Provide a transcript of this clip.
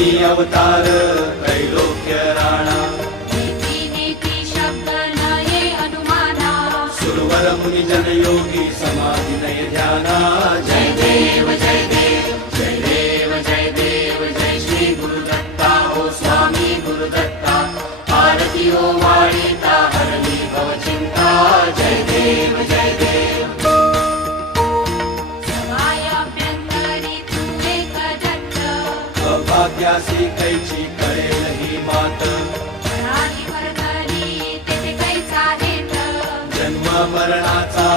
स्वामी अवतार त्रैलोक्य राणा नीती शब्द नये अनुमाना सुरवर मुनि जन योगी समाधि नय ध्याना जय देव जय देव जय देव जय देव जय श्री गुरुदत्ता ओ स्वामी गुरुदत्ता आरती ओ वाणीता हरली भव चिंता जय देव जय देव समायाभ्यंतरी तू एक दत्त अभाग्यासी कैची कळेल ही मात प्राणी वर्तनी तेथे कैसा हेत जन्म मरणाचा